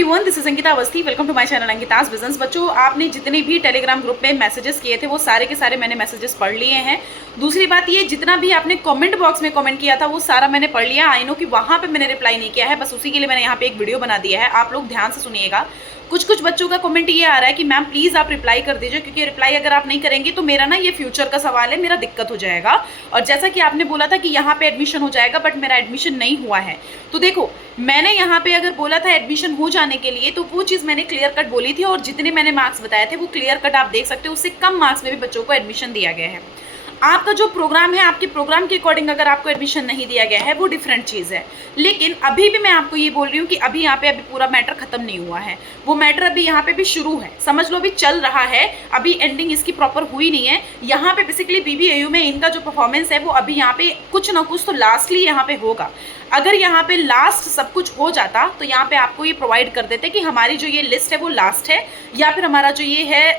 Everyone, this is Ankita Awasthi. Welcome to my channel Ankita's business. बच्चों, आपने जितने भी टेलीग्राम ग्रुप में मैसेजेस किए थे वो सारे के सारे मैंने मैसेजेस पढ़ लिए हैं। दूसरी बात ये, जितना भी आपने कमेंट बॉक्स में कमेंट किया था वो सारा मैंने पढ़ लिया। आई नो कि वहां पे मैंने रिप्लाई नहीं किया है, बस उसी के लिए मैंने यहाँ पे एक वीडियो बना दिया है। आप लोग ध्यान से सुनिएगा। कुछ बच्चों का कमेंट ये आ रहा है कि मैम प्लीज आप रिप्लाई कर दीजिए, क्योंकि रिप्लाई अगर आप नहीं करेंगे तो मेरा ना ये फ्यूचर का सवाल है, मेरा दिक्कत हो जाएगा। और जैसा कि आपने बोला था कि यहाँ पे एडमिशन हो जाएगा, बट मेरा एडमिशन नहीं हुआ है। तो देखो, मैंने यहाँ पे अगर बोला था एडमिशन हो जाने के लिए तो वो चीज़ मैंने क्लियर कट बोली थी, और जितने मैंने मार्क्स बताए थे वो क्लियर कट आप देख सकते हो। उससे कम मार्क्स में भी बच्चों को एडमिशन दिया गया है। आपका जो प्रोग्राम है, आपके प्रोग्राम के अकॉर्डिंग अगर आपको एडमिशन नहीं दिया गया है वो डिफरेंट चीज़ है। लेकिन अभी भी मैं आपको ये बोल रही हूँ कि अभी यहाँ पे अभी पूरा मैटर खत्म नहीं हुआ है। वो मैटर अभी यहाँ पे भी शुरू है, समझ लो अभी चल रहा है, अभी एंडिंग इसकी प्रॉपर हुई नहीं है। यहाँ पे बेसिकली BBAU में इनका जो परफॉर्मेंस है वो अभी यहाँ पे कुछ ना कुछ तो लास्टली यहाँ पे होगा। अगर यहाँ पे लास्ट सब कुछ हो जाता तो यहाँ पे आपको ये प्रोवाइड कर देते कि हमारी जो ये लिस्ट है वो लास्ट है, या फिर हमारा जो ये है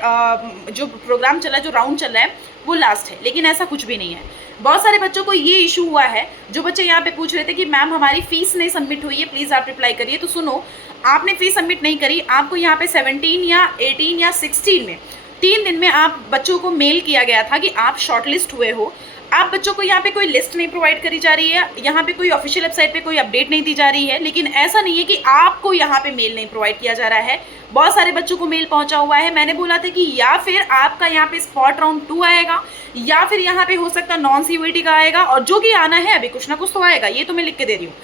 जो प्रोग्राम चल रहा है, जो राउंड चल रहा है वो लास्ट है। लेकिन ऐसा कुछ भी नहीं है। बहुत सारे बच्चों को ये इशू हुआ है। जो बच्चे यहाँ पे पूछ रहे थे कि मैम हमारी फीस नहीं सबमिट हुई है, प्लीज़ आप रिप्लाई करिए। तो सुनो, आपने फीस सबमिट नहीं करी, आपको यहाँ पे 17 या 18 या 16 में 3 दिन में आप बच्चों को मेल किया गया था कि आप शॉर्टलिस्ट हुए हो। आप बच्चों को यहाँ पे कोई लिस्ट नहीं प्रोवाइड करी जा रही है, यहाँ पे कोई ऑफिशियल वेबसाइट पे कोई अपडेट नहीं दी जा रही है। लेकिन ऐसा नहीं है कि आपको यहाँ पे मेल नहीं प्रोवाइड किया जा रहा है। बहुत सारे बच्चों को मेल पहुंचा हुआ है। मैंने बोला था कि या फिर आपका यहाँ पे स्पॉट राउंड 2 आएगा, या फिर यहाँ पे हो सकता है नॉन CUET का आएगा, और जो कि आना है अभी कुछ ना कुछ तो आएगा, ये तो मैं लिख के दे रही हूँ।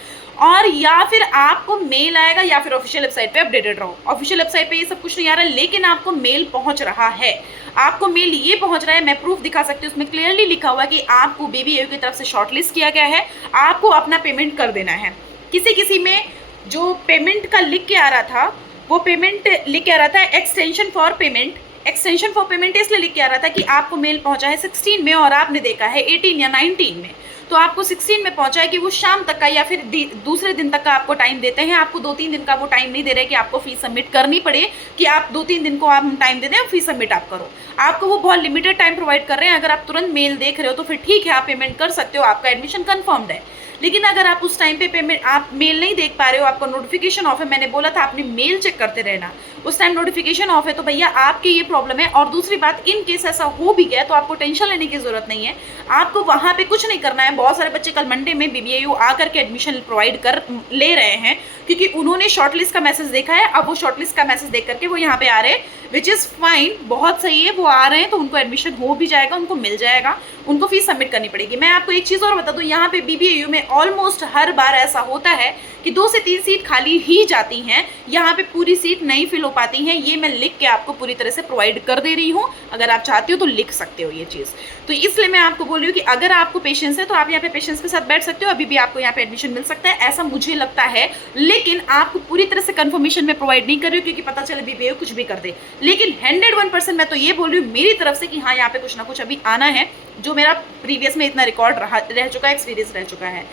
और या फिर आपको मेल आएगा, या फिर ऑफिशियल वेबसाइट पे अपडेटेड रहो। ऑफिशियल वेबसाइट पे ये सब कुछ नहीं आ रहा है, लेकिन आपको मेल पहुंच रहा है। आपको मेल ये पहुंच रहा है, मैं प्रूफ दिखा सकती हूँ। उसमें क्लियरली लिखा हुआ है कि आपको BBAU की तरफ से शॉर्टलिस्ट किया गया है, आपको अपना पेमेंट कर देना है। किसी में जो पेमेंट का लिख के आ रहा था, वो पेमेंट लिख के आ रहा था extension for payment. Extension for payment इसलिए लिख के आ रहा था कि आपको मेल पहुंचा है 16 में और आपने देखा है 18 या 19 में। तो आपको 16 में पहुंचा है कि वो शाम तक का या फिर दूसरे दिन तक का आपको टाइम देते हैं। आपको 2-3 दिन का वो टाइम नहीं दे रहे कि आपको फीस सबमिट करनी पड़े, कि आप 2-3 दिन को आप हम टाइम दे दें और फीस सबमिट आप करो। आपको वो बहुत लिमिटेड टाइम प्रोवाइड कर रहे हैं। अगर आप तुरंत मेल देख रहे हो तो फिर ठीक है, आप पेमेंट कर सकते हो, आपका एडमिशन कन्फर्म्ड है। लेकिन अगर आप उस टाइम पे पेमेंट आप मेल नहीं देख पा रहे हो, आपका नोटिफिकेशन ऑफ है, मैंने बोला था आपने मेल चेक करते रहना, उस टाइम नोटिफिकेशन ऑफ है, तो भैया आपकी ये प्रॉब्लम है। और दूसरी बात, इन केस ऐसा हो भी गया तो आपको टेंशन लेने की जरूरत नहीं है। आपको वहाँ पे कुछ नहीं करना है। बहुत सारे बच्चे कल मंडे में BBAU आकर के एडमिशन प्रोवाइड कर ले रहे हैं, क्योंकि उन्होंने शॉर्टलिस्ट का मैसेज देखा है। अब वो शॉर्टलिस्ट का मैसेज देख करके वो यहाँ पे आ रहे हैं, विच इज़ फाइन, बहुत सही है। वो आ रहे हैं तो उनको एडमिशन हो भी जाएगा, उनको मिल जाएगा, उनको फीस सबमिट करनी पड़ेगी। मैं आपको एक चीज़ और बता दूँ, यहाँ पे BBAU में ऑलमोस्ट हर बार ऐसा होता है कि 2 से 3 सीट खाली ही जाती हैं, यहाँ पे पूरी सीट नहीं फिल हो पाती हैं। ये मैं लिख के आपको पूरी तरह से प्रोवाइड कर दे रही हूँ, अगर आप चाहते हो तो लिख सकते हो ये चीज़। तो इसलिए मैं आपको बोल रही हूँ कि अगर आपको पेशेंस है तो आप यहाँ पे पेशेंस के साथ बैठ सकते हो, अभी भी आपको यहाँ पे एडमिशन मिल सकता है, ऐसा मुझे लगता है। लेकिन आपको पूरी तरह से कंफर्मेशन में प्रोवाइड नहीं कर रही हूँ, क्योंकि पता चले BBAU कुछ भी कर दे। लेकिन 101% मैं तो ये बोल रही हूँ मेरी तरफ से कि हाँ, यहाँ पे कुछ ना कुछ अभी आना है, जो मेरा प्रीवियस में इतना रिकॉर्ड रह चुका है, एक्सपीरियंस रह चुका है।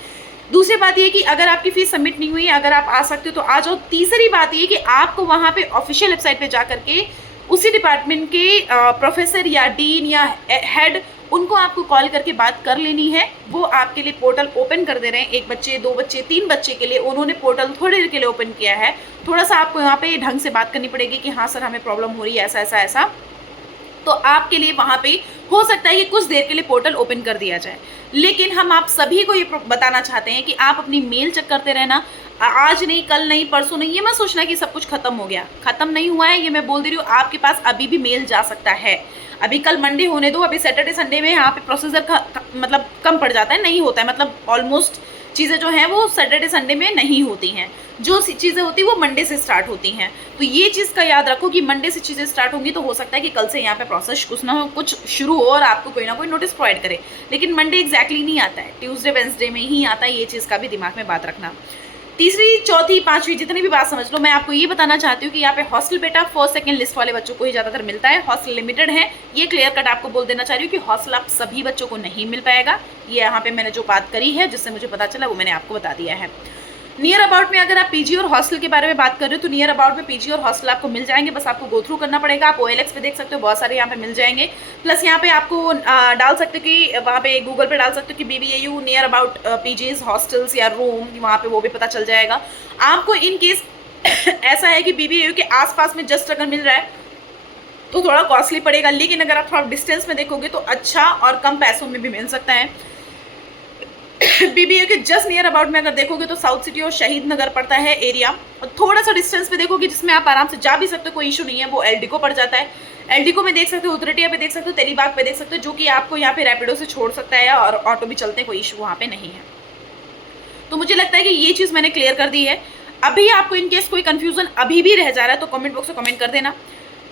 दूसरी बात ये कि अगर आपकी फीस सबमिट नहीं हुई, अगर आप आ सकते हो तो आ जाओ। तीसरी बात ये कि आपको वहाँ पे ऑफिशियल वेबसाइट पे जा करके उसी डिपार्टमेंट के प्रोफेसर या डीन या हेड, उनको आपको कॉल करके बात कर लेनी है। वो आपके लिए पोर्टल ओपन कर दे रहे हैं। 1 बच्चे, 2 बच्चे, 3 बच्चे के लिए उन्होंने पोर्टल थोड़ी देर के लिए ओपन किया है। थोड़ा सा आपको यहाँ पे ढंग से बात करनी पड़ेगी कि हाँ सर, हमें प्रॉब्लम हो रही है, ऐसा ऐसा ऐसा। तो आपके लिए वहाँ पे हो सकता है कि कुछ देर के लिए पोर्टल ओपन कर दिया जाए। लेकिन हम आप सभी को ये बताना चाहते हैं कि आप अपनी मेल चेक करते रहना। आज नहीं, कल नहीं, परसों नहीं, ये मत सोचना कि सब कुछ खत्म हो गया। खत्म नहीं हुआ है, ये मैं बोल दे रही हूँ। आपके पास अभी भी मेल जा सकता है। अभी कल मंडे होने दो, अभी सैटरडे संडे में यहाँ पे प्रोसीजर मतलब कम पड़ जाता है, नहीं होता है, मतलब ऑलमोस्ट चीज़ें जो हैं वो सैटरडे संडे में नहीं होती हैं। जो चीज़ें होती हैं वो मंडे से स्टार्ट होती हैं। तो ये चीज़ का याद रखो कि मंडे से चीज़ें स्टार्ट होंगी, तो हो सकता है कि कल से यहाँ पे प्रोसेस कुछ ना कुछ शुरू हो और आपको कोई ना कोई नोटिस प्रोवाइड करे। लेकिन मंडे एग्जैक्टली नहीं आता है, ट्यूसडे वेंसडे में ही आता है। ये चीज़ का भी दिमाग में बात रखना। तीसरी, चौथी, पांचवी, जितनी भी बात समझ लो, मैं आपको ये बताना चाहती हूँ कि यहाँ पे हॉस्टल बेटा फर्स्ट सेकंड लिस्ट वाले बच्चों को ही ज़्यादातर मिलता है। हॉस्टल लिमिटेड है, ये क्लियर कट आपको बोल देना चाह रही हूँ कि हॉस्टल आप सभी बच्चों को नहीं मिल पाएगा। ये यहाँ पे मैंने जो बात करी है, जिससे मुझे पता चला, वो मैंने आपको बता दिया है। नियर अबाउट में अगर आप पीजी और हॉस्टल के बारे में बात कर रहे हो तो नियर अबाउट में पीजी और हॉस्टल आपको मिल जाएंगे, बस आपको गो थ्रू करना पड़ेगा। आप OLX पे देख सकते हो, बहुत सारे यहाँ पे मिल जाएंगे। प्लस यहाँ पे आपको डाल सकते हो कि वहाँ पे गूगल पे डाल सकते हो कि BBAU near about PGs, hostels या रूम, वहाँ पे वो भी पता चल जाएगा आपको। इन केस ऐसा है कि BBAU के आसपास में जस्ट अगर मिल रहा है तो थोड़ा कॉस्टली पड़ेगा, लेकिन अगर आप थोड़ा डिस्टेंस में देखोगे तो अच्छा और कम पैसों में भी मिल सकता है। BBAU के जस्ट नियर अबाउट में अगर देखोगे तो साउथ सिटी और शहीद नगर पड़ता है एरिया, और थोड़ा सा डिस्टेंस पे देखोगे जिसमें आप आराम से जा भी सकते हो, कोई इशू नहीं है, वो एलडीको पड़ जाता है। एलडीको में देख सकते हो, उतरटिया पे देख सकते हो, तेलीबाग पे देख सकते हो, जो कि आपको यहाँ पे रैपिडो से छोड़ सकता है और ऑटो भी चलते हैं, कोई इशू वहाँ पे नहीं है। तो मुझे लगता है कि ये चीज़ मैंने क्लियर कर दी है। अभी आपको इनकेस कोई कंफ्यूजन अभी भी रह जा रहा है तो कमेंट बॉक्स में कमेंट कर देना।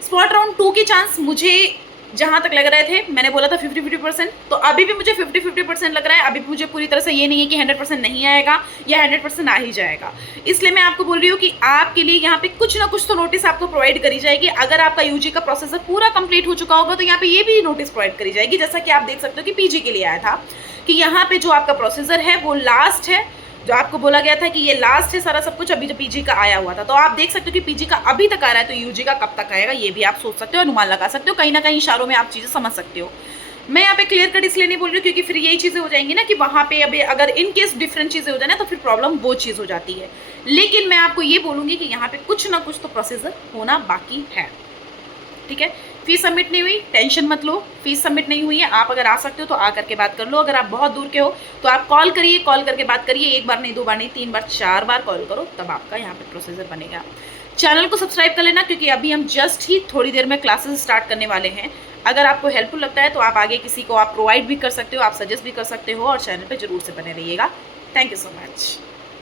स्पॉट राउंड 2 के चांस मुझे जहाँ तक लग रहे थे, मैंने बोला था 50-50%, तो अभी भी मुझे 50-50% लग रहा है। अभी भी मुझे पूरी तरह से ये नहीं है कि 100% नहीं आएगा या 100% आ ही जाएगा। इसलिए मैं आपको बोल रही हूँ कि आपके लिए यहाँ पे कुछ ना कुछ तो नोटिस आपको प्रोवाइड करी जाएगी। अगर आपका यूजी का प्रोसेसर पूरा कंप्लीट हो चुका होगा तो यहाँ पे ये भी नोटिस प्रोवाइड करी जाएगी, जैसा कि आप देख सकते हो कि पीजी के लिए आया था कि यहाँ पे जो आपका प्रोसेसर है वो लास्ट है, जो आपको बोला गया था कि ये लास्ट है सारा सब कुछ, अभी जो पीजी का आया हुआ था। तो आप देख सकते हो कि पीजी का अभी तक आ रहा है, तो यूजी का कब तक आएगा ये भी आप सोच सकते हो, अनुमान लगा सकते हो, कहीं ना कहीं इशारों में आप चीज़ें समझ सकते हो। मैं यहाँ पे क्लियर कट इसलिए नहीं बोल रही हूँ क्योंकि फिर यही चीज़ें हो जाएंगी ना कि वहाँ पे अभी अगर इन केस डिफरेंट चीज़ें हो जाए ना तो फिर प्रॉब्लम वो चीज़ हो जाती है। लेकिन मैं आपको ये बोलूँगी कि यहाँ पे कुछ ना कुछ तो प्रोसीजर होना बाकी है, ठीक है। फीस सबमिट नहीं हुई, टेंशन मत लो, फीस सबमिट नहीं हुई है, आप अगर आ सकते हो तो आ करके बात कर लो। अगर आप बहुत दूर के हो तो आप कॉल करिए, कॉल करके बात करिए, 1 बार नहीं, 2 बार नहीं, 3 बार 4 बार कॉल करो, तब आपका यहाँ पे प्रोसीजर बनेगा। चैनल को सब्सक्राइब कर लेना क्योंकि अभी हम जस्ट ही थोड़ी देर में क्लासेस स्टार्ट करने वाले हैं। अगर आपको हेल्पफुल लगता है तो आप आगे किसी को आप प्रोवाइड भी कर सकते हो, आप सजेस्ट भी कर सकते हो, और चैनल पर जरूर से बने रहिएगा। Thank you so much.